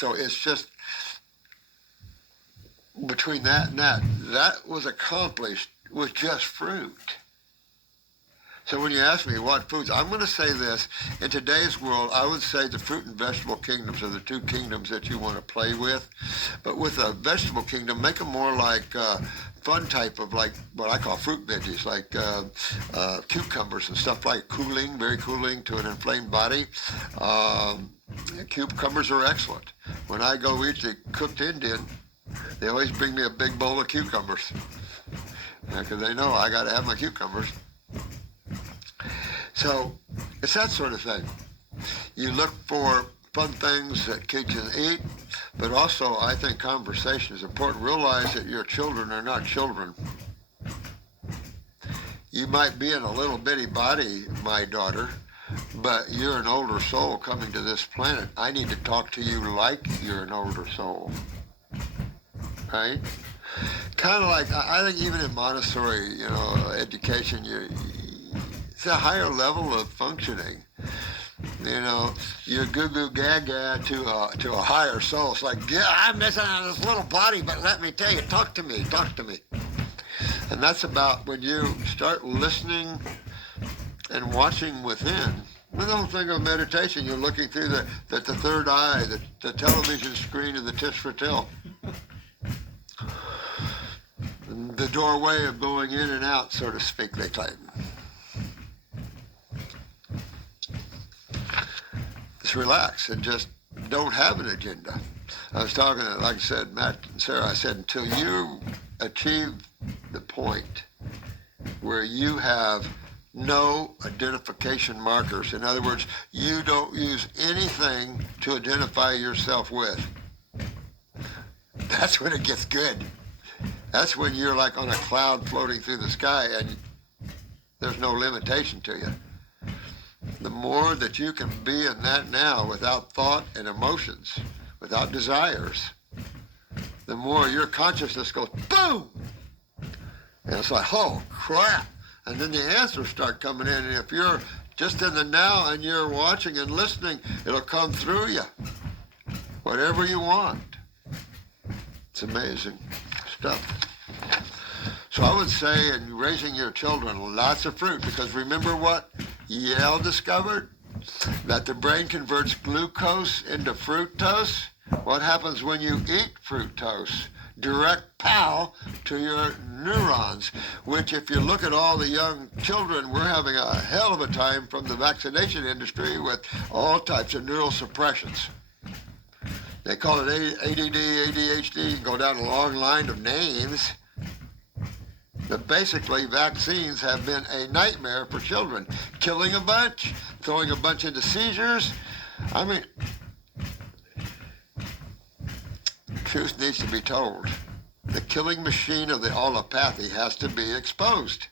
So it's just between that and that was accomplished with just fruit. So when you ask me what foods, I'm going to say this. In today's world, I would say the fruit and vegetable kingdoms are the two kingdoms that you want to play with. But with a vegetable kingdom, make them more like fun type of like what I call fruit veggies, like cucumbers and stuff like cooling, very cooling to an inflamed body. Cucumbers are excellent. When I go eat the cooked Indian, they always bring me a big bowl of cucumbers because they know I got to have my cucumbers. So it's that sort of thing. You look for fun things that kids can eat, but also I think conversation is important. Realize that your children are not children. You might be in a little bitty body, my daughter, but you're an older soul coming to this planet. I need to talk to you like you're an older soul, right? Kind of like, I think even in Montessori, education, it's a higher level of functioning. You're goo-goo gaga to a higher soul. It's like, yeah, I'm missing out on this little body, but let me tell you, talk to me. And that's about when you start listening and watching within. The whole thing of meditation, you're looking through the third eye, the television screen of the tis for till. The doorway of going in and out, so to speak, they claim. Just relax and just don't have an agenda. I was talking, like I said, Matt and Sarah, I said, until you achieve the point where you have no identification markers, in other words, you don't use anything to identify yourself with, that's when it gets good. That's when you're like on a cloud floating through the sky and there's no limitation to you. The more that you can be in that now without thought and emotions, without desires, the more your consciousness goes boom. And it's like, oh crap. And then the answers start coming in. And if you're just in the now and you're watching and listening, it'll come through you. Whatever you want. It's amazing stuff. So I would say in raising your children, lots of fruit, because remember what Yale discovered? That the brain converts glucose into fructose. What happens when you eat fructose? Direct pow to your neurons, which if you look at all the young children, we're having a hell of a time from the vaccination industry with all types of neural suppressions. They call it ADD, ADHD, go down a long line of names. But basically, vaccines have been a nightmare for children. Killing a bunch, throwing a bunch into seizures. I mean, truth needs to be told. The killing machine of the allopathy has to be exposed.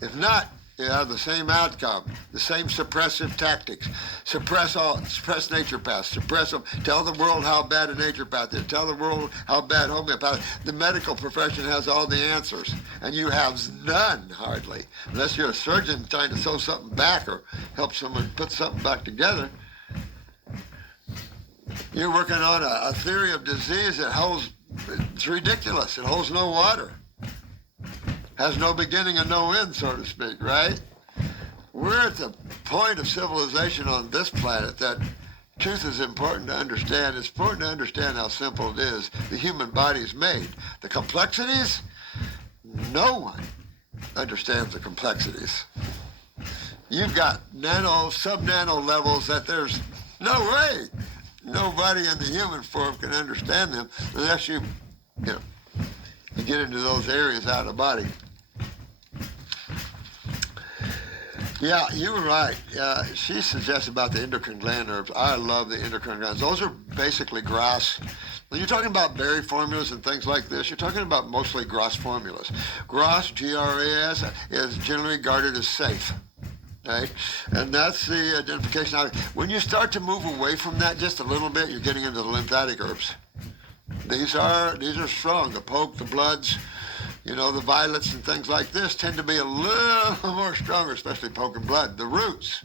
If not, you have the same outcome, the same suppressive tactics. Suppress naturopaths, suppress them. Tell the world how bad a naturopath is. Tell the world how bad homeopathy. The medical profession has all the answers, and you have none, hardly. Unless you're a surgeon trying to sew something back or help someone put something back together. You're working on a theory of disease that holds, it's ridiculous. It holds no water. Has no beginning and no end, so to speak, right? We're at the point of civilization on this planet that truth is important to understand. It's important to understand how simple it is. The human body is made. The complexities, no one understands the complexities. You've got nano, sub-nano levels that there's no way nobody in the human form can understand them unless you get into those areas out of the body. Yeah, you were right. She suggests about the endocrine gland nerves. I love the endocrine glands. Those are basically grass. When you're talking about berry formulas and things like this, you're talking about mostly GRAS formulas. GRAS, G-R-A-S, is generally regarded as safe. Right? And that's the identification. Now, when you start to move away from that just a little bit, you're getting into the lymphatic herbs. These are strong. The poke, the bloods, the violets and things like this tend to be a little more stronger, especially poke and blood. The roots,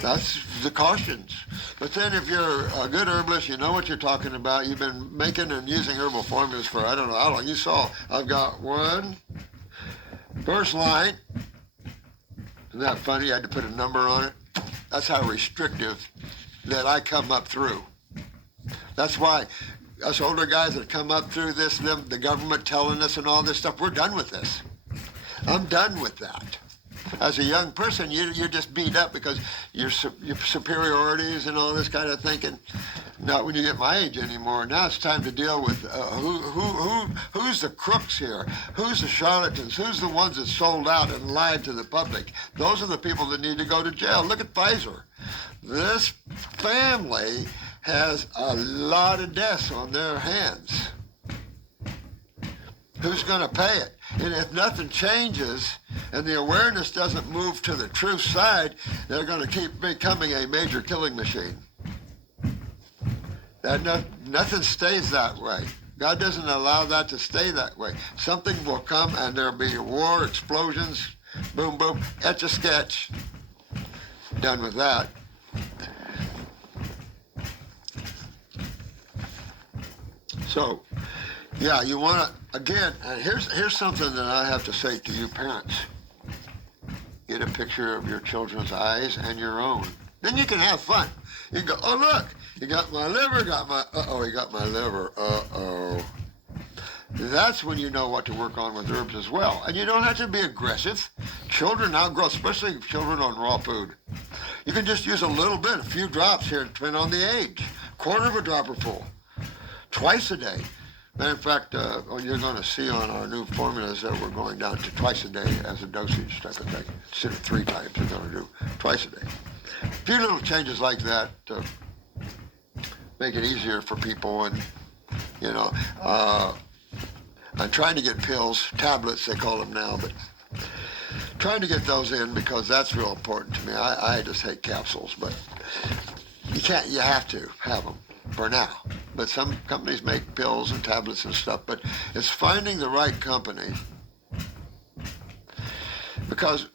that's the cautions. But then if you're a good herbalist, you know what you're talking about. You've been making and using herbal formulas for I don't know how long. You saw I've got one first line. Isn't that funny? I had to put a number on it. That's how restrictive that I come up through. That's why us older guys that come up through this, the government telling us and all this stuff, we're done with this. I'm done with that. As a young person, you're just beat up because your superiorities and all this kind of thinking. Not when you get my age anymore. Now it's time to deal with who's the crooks here, who's the charlatans, who's the ones that sold out and lied to the public. Those are the people that need to go to jail. Look at Pfizer. This family has a lot of deaths on their hands. Who's going to pay it? And if nothing changes and the awareness doesn't move to the truth side, they're going to keep becoming a major killing machine. Nothing stays that way. God doesn't allow that to stay that way. Something will come and there'll be war, explosions, boom, boom, etch a sketch. Done with that. So, yeah, you want to, again, here's something that I have to say to you parents. Get a picture of your children's eyes and your own. Then you can have fun. You can go, oh, look, you got my liver, he got my liver, That's when you know what to work on with herbs as well. And you don't have to be aggressive. Children outgrow, especially children on raw food. You can just use a little bit, a few drops here, depending on the age. Quarter of a dropper full. Twice a day. Matter of fact, you're going to see on our new formulas that we're going down to twice a day as a dosage type of thing. Instead of 3 times, we're going to do twice a day. A few little changes like that to make it easier for people. And, you know, I'm trying to get pills, tablets they call them now, but trying to get those in because that's real important to me. I just hate capsules, but you have to have them for now. But some companies make pills and tablets and stuff, but it's finding the right company. Because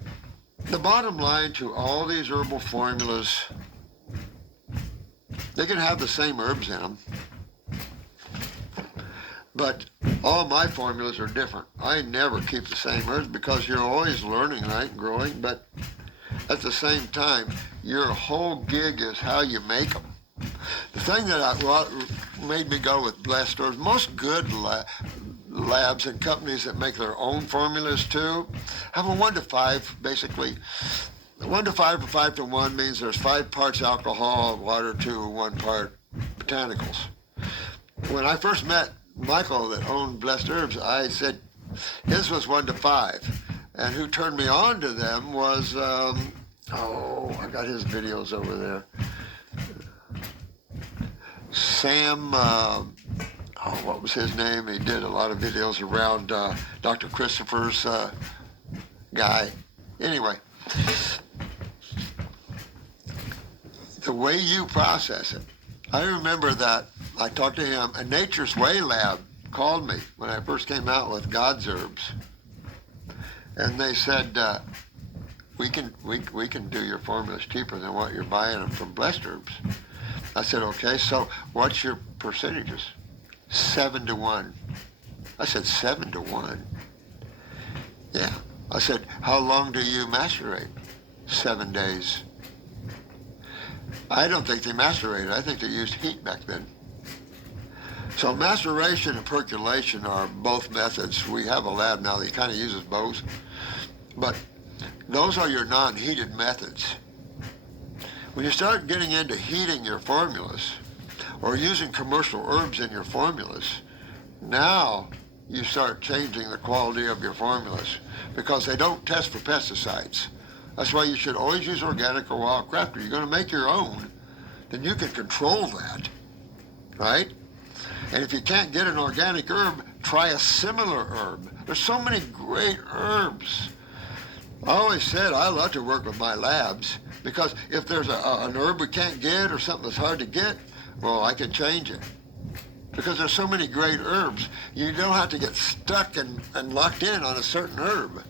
the bottom line to all these herbal formulas, they can have the same herbs in them, but all my formulas are different. I never keep the same herbs because you're always learning, right, and growing, but at the same time, your whole gig is how you make them. The thing that made me go with blessed herbs, most good labs and companies that make their own formulas too, have a 1 to 5, basically. 1 to 5 or 5 to 1 means there's 5 parts alcohol, water to 1 part botanicals. When I first met Michael that owned Blessed Herbs, I said his was 1 to 5. And who turned me on to them was, I got his videos over there. Sam, what was his name? He did a lot of videos around Dr. Christopher's guy. Anyway, the way you process it. I remember that I talked to him, and Nature's Way Lab called me when I first came out with God's Herbs. And they said, we can do your formulas cheaper than what you're buying them from Blessed Herbs. I said, okay, so what's your percentages? 7 to 1. I said, 7 to 1? Yeah. I said, how long do you macerate? 7 days. I don't think they macerated. I think they used heat back then. So maceration and percolation are both methods. We have a lab now that kind of uses both. But those are your non-heated methods. When you start getting into heating your formulas or using commercial herbs in your formulas, now you start changing the quality of your formulas because they don't test for pesticides. That's why you should always use organic or wild crafter. You're going to make your own, then you can control that, right? And if you can't get an organic herb, try a similar herb. There's so many great herbs. I always said I love to work with my labs because if there's an herb we can't get or something that's hard to get, well, I can change it. Because there's so many great herbs, you don't have to get stuck and locked in on a certain herb.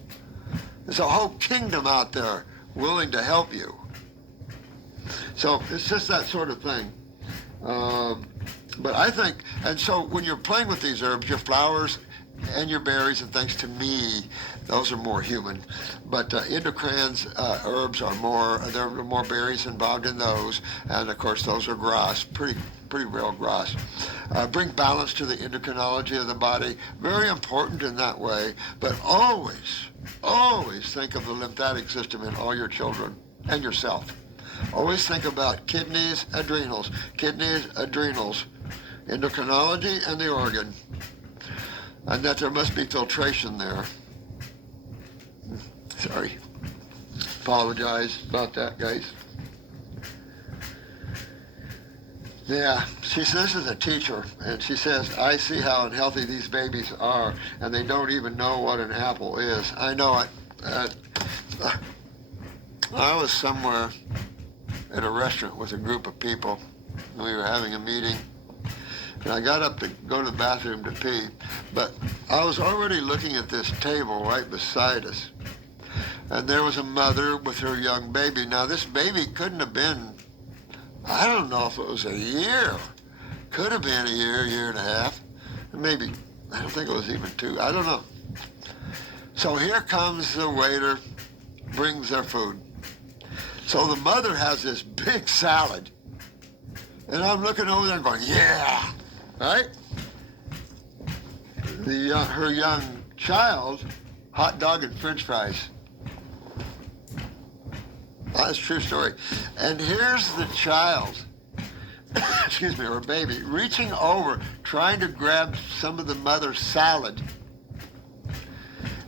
There's a whole kingdom out there willing to help you. So it's just that sort of thing. But I think, and so when you're playing with these herbs, your flowers and your berries and things, to me, those are more human. But endocrines herbs are more, there are more berries involved in those, and of course those are grass, pretty real grass. Bring balance to the endocrinology of the body, very important in that way, but always think of the lymphatic system in all your children and yourself. Always think about kidneys, adrenals, endocrinology, and the organ, and that there must be filtration there. Sorry. Apologize about that, guys. Yeah, she says this is a teacher, and she says, I see how unhealthy these babies are, and they don't even know what an apple is. I know it. I was somewhere at a restaurant with a group of people, and we were having a meeting, and I got up to go to the bathroom to pee, but I was already looking at this table right beside us, and there was a mother with her young baby. Now, this baby couldn't have been, I don't know if it was a year. Could have been a year and a half. Maybe, I don't think it was even 2. I don't know. So here comes the waiter, brings their food. So the mother has this big salad. And I'm looking over there and going, yeah, right? Her young child, hot dog and french fries. That's a true story. And here's the child, excuse me, or baby, reaching over, trying to grab some of the mother's salad.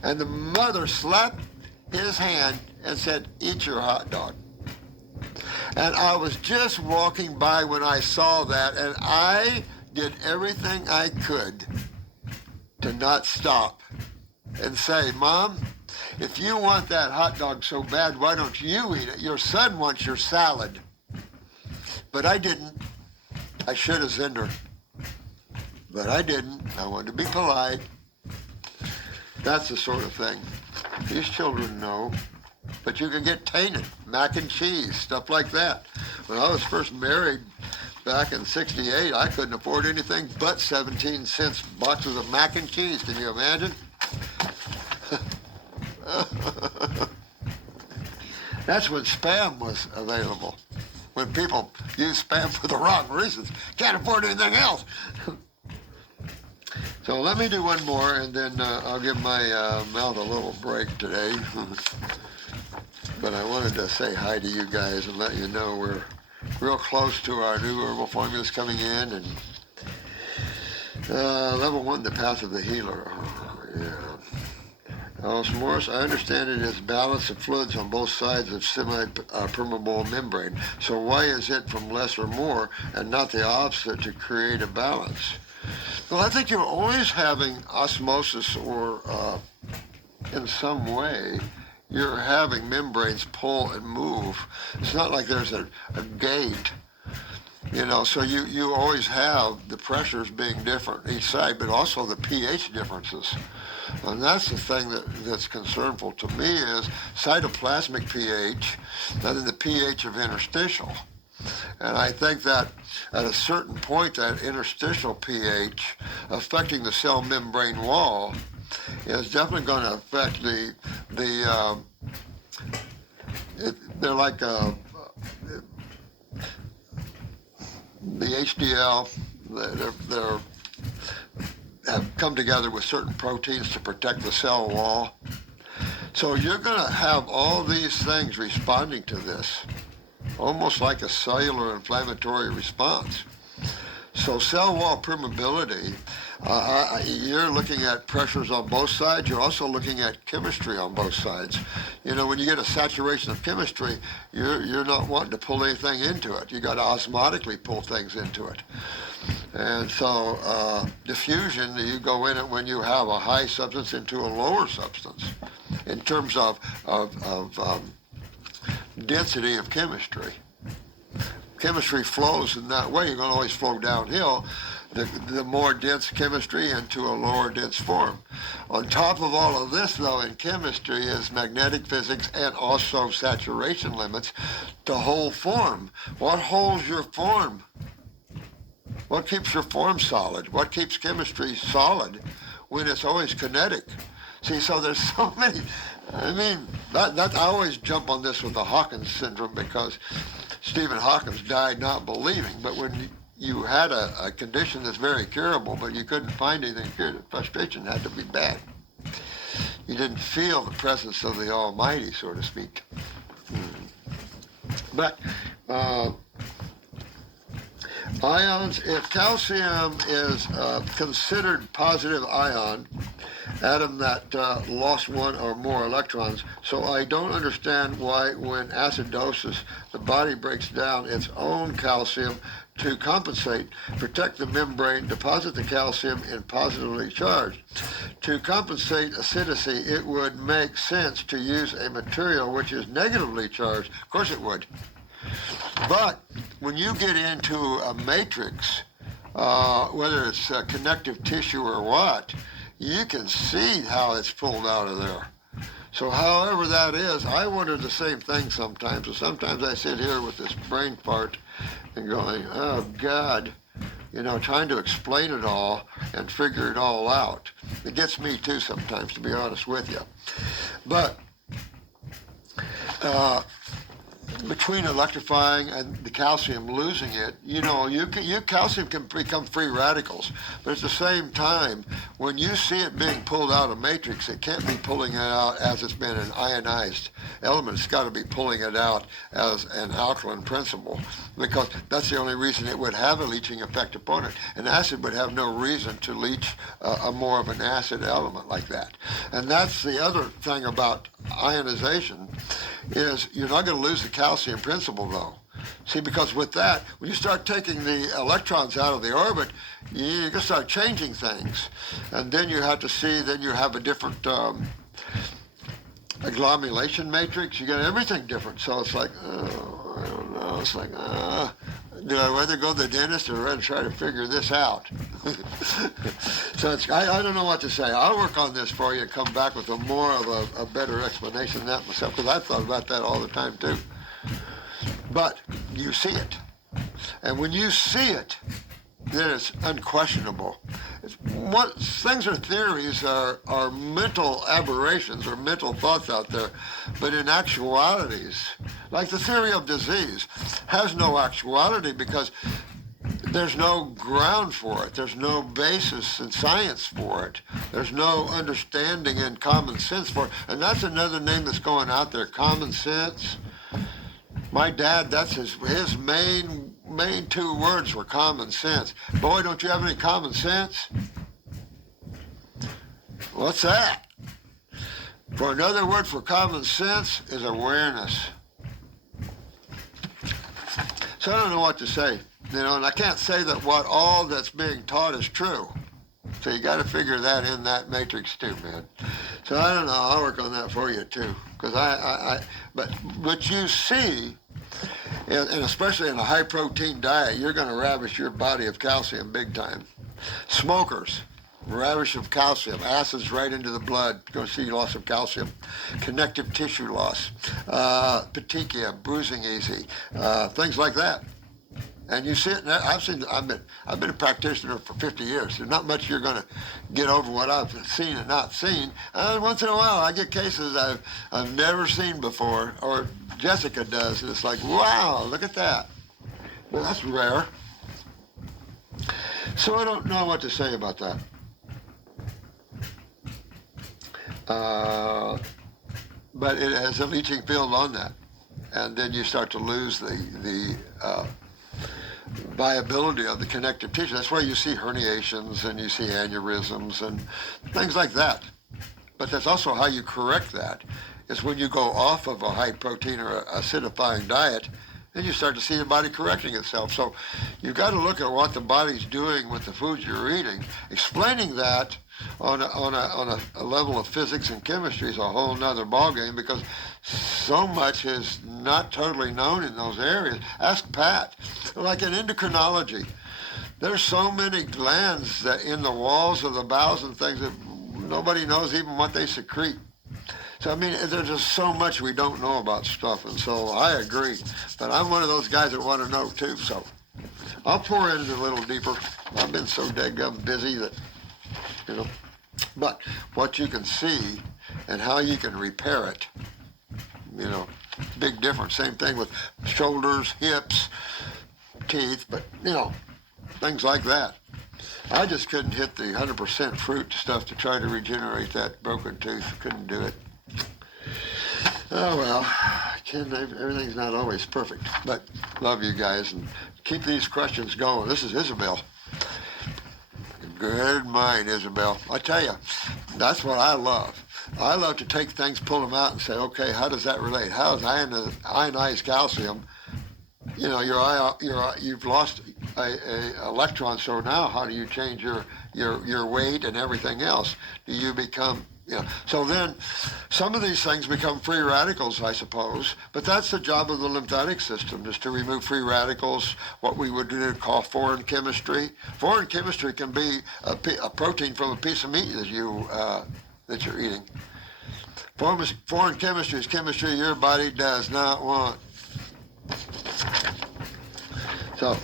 And the mother slapped his hand and said, eat your hot dog. And I was just walking by when I saw that, and I did everything I could to not stop and say, Mom, if you want that hot dog so bad, why don't you eat it? Your son wants your salad. But I didn't. I should have sent her. But I didn't. I wanted to be polite. That's the sort of thing. These children know. But you can get tainted. Mac and cheese, stuff like that. When I was first married back in '68, I couldn't afford anything but 17-cent boxes of mac and cheese. Can you imagine? That's when Spam was available. When people use Spam for the wrong reasons. Can't afford anything else. So let me do one more, and then I'll give my mouth a little break today. But I wanted to say hi to you guys and let you know we're real close to our new herbal formulas coming in. And level 1, the path of the healer. Oh, yeah. Morse, I understand it is balance of fluids on both sides of semi-permeable membrane. So why is it from less or more and not the opposite to create a balance? Well, I think you're always having osmosis, or in some way, you're having membranes pull and move. It's not like there's a gate, so you always have the pressures being different each side, but also the pH differences. And that's the thing that's concernful to me is cytoplasmic pH and then the pH of interstitial. And I think that at a certain point, that interstitial pH affecting the cell membrane wall is definitely going to affect they're like the HDL. They're have come together with certain proteins to protect the cell wall. So you're going to have all these things responding to this, almost like a cellular inflammatory response. So cell wall permeability, you're looking at pressures on both sides. You're also looking at chemistry on both sides. When you get a saturation of chemistry, you're not wanting to pull anything into it. You got to osmotically pull things into it. And so diffusion, you go in it when you have a high substance into a lower substance in terms of density of chemistry. Chemistry flows in that way. You're going to always flow downhill. The more dense chemistry into a lower dense form. On top of all of this, though, in chemistry is magnetic physics and also saturation limits to hold form. What holds your form? What keeps your form solid? What keeps chemistry solid when it's always kinetic? See, so there's so many. I mean, I always jump on this with the Hawkins syndrome because Stephen Hawkins died not believing. But when you had a condition that's very curable, but you couldn't find anything cured, the frustration had to be bad. You didn't feel the presence of the Almighty, so to speak. But ions, if calcium is considered positive ion, atom that lost one or more electrons, so I don't understand why when acidosis the body breaks down its own calcium to compensate, protect the membrane, deposit the calcium in positively charged. To compensate acidity, it would make sense to use a material which is negatively charged. Of course it would. But when you get into a matrix, whether it's connective tissue or what, you can see how it's pulled out of there. So however that is, I wonder the same thing sometimes. And sometimes I sit here with this brain fart and going, oh God, trying to explain it all and figure it all out. It gets me too sometimes, to be honest with you. But between electrifying and the calcium losing it, calcium can become free radicals. But at the same time, when you see it being pulled out of matrix, it can't be pulling it out as it's been an ionized element. It's got to be pulling it out as an alkaline principle, because that's the only reason it would have a leaching effect upon it. An acid would have no reason to leach a more of an acid element like that. And that's the other thing about ionization, is you're not going to lose the calcium principle, though. See, because with that, when you start taking the electrons out of the orbit, you can start changing things. And then you have to see, then you have a different agglomeration matrix. You get everything different. So it's like, I don't know. It's like, do I rather go to the dentist or rather try to figure this out? So I don't know what to say. I'll work on this for you and come back with a better explanation than that myself, because I've thought about that all the time too. But you see it. And when you see it, then it's unquestionable. Things or theories are mental aberrations or mental thoughts out there, but in actualities, like the theory of disease, has no actuality because there's no ground for it. There's no basis in science for it. There's no understanding in common sense for it. And that's another name that's going out there, common sense. My dad, that's his main two words were common sense. Boy, don't you have any common sense? What's that? For another word for common sense is awareness. So I don't know what to say, and I can't say that all that's being taught is true. So you got to figure that in that matrix too, man. So I don't know. I'll work on that for you too, because but you see, and especially in a high protein diet, you're going to ravish your body of calcium big time. Smokers, ravish of calcium, acids right into the blood, going to see loss of calcium, connective tissue loss, petechia, bruising easy, things like that. And you see it. I've been a practitioner for 50 years. There's not much you're going to get over what I've seen and not seen. And once in a while, I get cases I've never seen before, or Jessica does, and it's like, wow, look at that. Well, that's rare. So I don't know what to say about that. But it has a leaching field on that, and then you start to lose the viability of the connective tissue. That's why you see herniations and you see aneurysms and things like that. But that's also how you correct that, is when you go off of a high protein or acidifying diet, then you start to see the body correcting itself. So you've got to look at what the body's doing with the foods you're eating. Explaining that on a level of physics and chemistry is a whole nother ballgame, because so much is not totally known in those areas. Ask Pat. Like in endocrinology, there's so many glands that in the walls of the bowels and things that nobody knows even what they secrete. So, I mean, there's just so much we don't know about stuff, and so I agree. But I'm one of those guys that want to know, too, so I'll pour in it a little deeper. I've been so daggum busy that, you know. But what you can see and how you can repair it, you know, big difference. Same thing with shoulders, hips, teeth, but, you know, things like that. I just couldn't hit the 100% fruit stuff to try to regenerate that broken tooth. Couldn't do it. Oh, well, everything's not always perfect, but love you guys, and keep these questions going. This is Isabel. Good mind, Isabel. I tell you, that's what I love. I love to take things, pull them out, and say, okay, how does that relate? How does ionized calcium, you know, you've lost a electron, so now how do you change your weight and everything else? Do you become, you know, so then some of these things become free radicals, I suppose, but that's the job of the lymphatic system, is to remove free radicals, what we would call foreign chemistry. Foreign chemistry can be a protein from a piece of meat that you're eating. Foreign chemistry is chemistry your body does not want. So,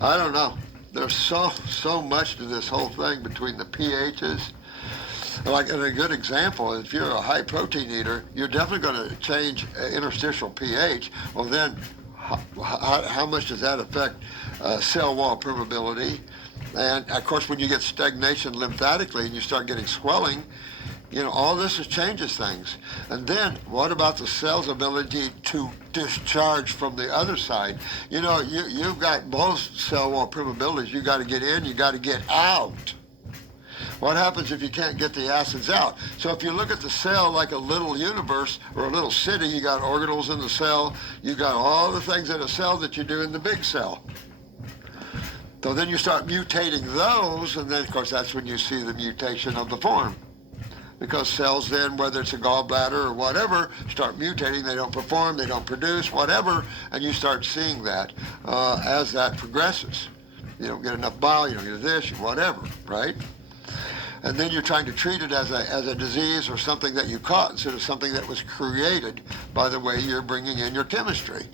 I don't know. There's so much to this whole thing between the pHs. Like, and a good example, if you're a high protein eater, you're definitely going to change interstitial pH. Well, then, how much does that affect cell wall permeability? And of course, when you get stagnation lymphatically and you start getting swelling, you know, all this changes things. And then, what about the cell's ability to discharge from the other side? You know, you've got both cell wall permeabilities. You got to get in, you got to get out. What happens if you can't get the acids out? So if you look at the cell like a little universe or a little city, you got organelles in the cell, you got all the things in a cell that you do in the big cell. So then you start mutating those, and then of course that's when you see the mutation of the form. Because cells then, whether it's a gallbladder or whatever, start mutating, they don't perform, they don't produce, whatever, and you start seeing that as that progresses. You don't get enough bile, you don't get this, whatever, right? And then you're trying to treat it as a disease or something that you caught instead of something that was created by the way you're bringing in your chemistry.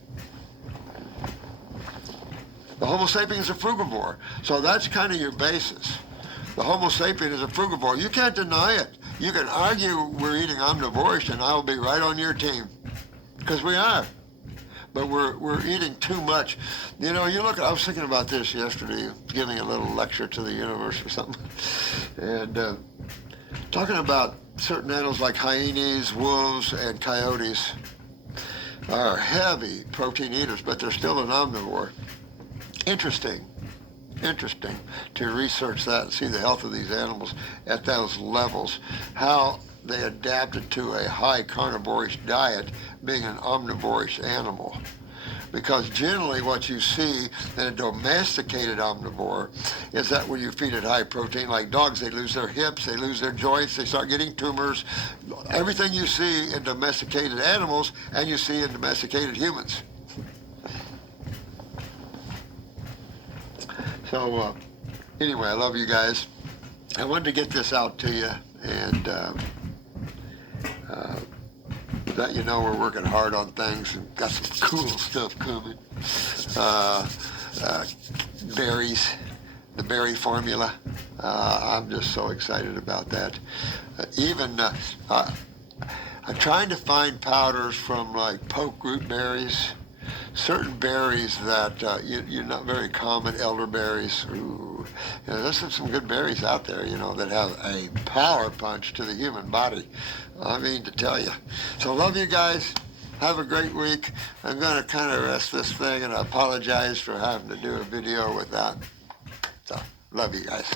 The Homo sapien is a frugivore, so that's kind of your basis. The Homo sapien is a frugivore. You can't deny it. You can argue we're eating omnivorish, and I'll be right on your team, because we are. But we're eating too much. You know, I was thinking about this yesterday, giving a little lecture to the universe or something, and talking about certain animals like hyenas, wolves, and coyotes are heavy protein eaters, but they're still an omnivore. Interesting to research that and see the health of these animals at those levels, how they adapted to a high carnivorish diet being an omnivorish animal. Because generally what you see in a domesticated omnivore is that when you feed it high protein, like dogs, they lose their hips, they lose their joints, they start getting tumors. Everything you see in domesticated animals and you see in domesticated humans. So anyway, I love you guys. I wanted to get this out to you and let you know we're working hard on things and got some cool stuff coming. Berries, the berry formula. I'm just so excited about that. I'm trying to find powders from like poke root berries, certain berries that you're not very common, elderberries. Ooh, you know, there's some good berries out there, you know, that have a power punch to the human body. I mean to tell you. So love you guys. Have a great week. I'm going to kind of rest this thing, and I apologize for having to do a video with that. So love you guys.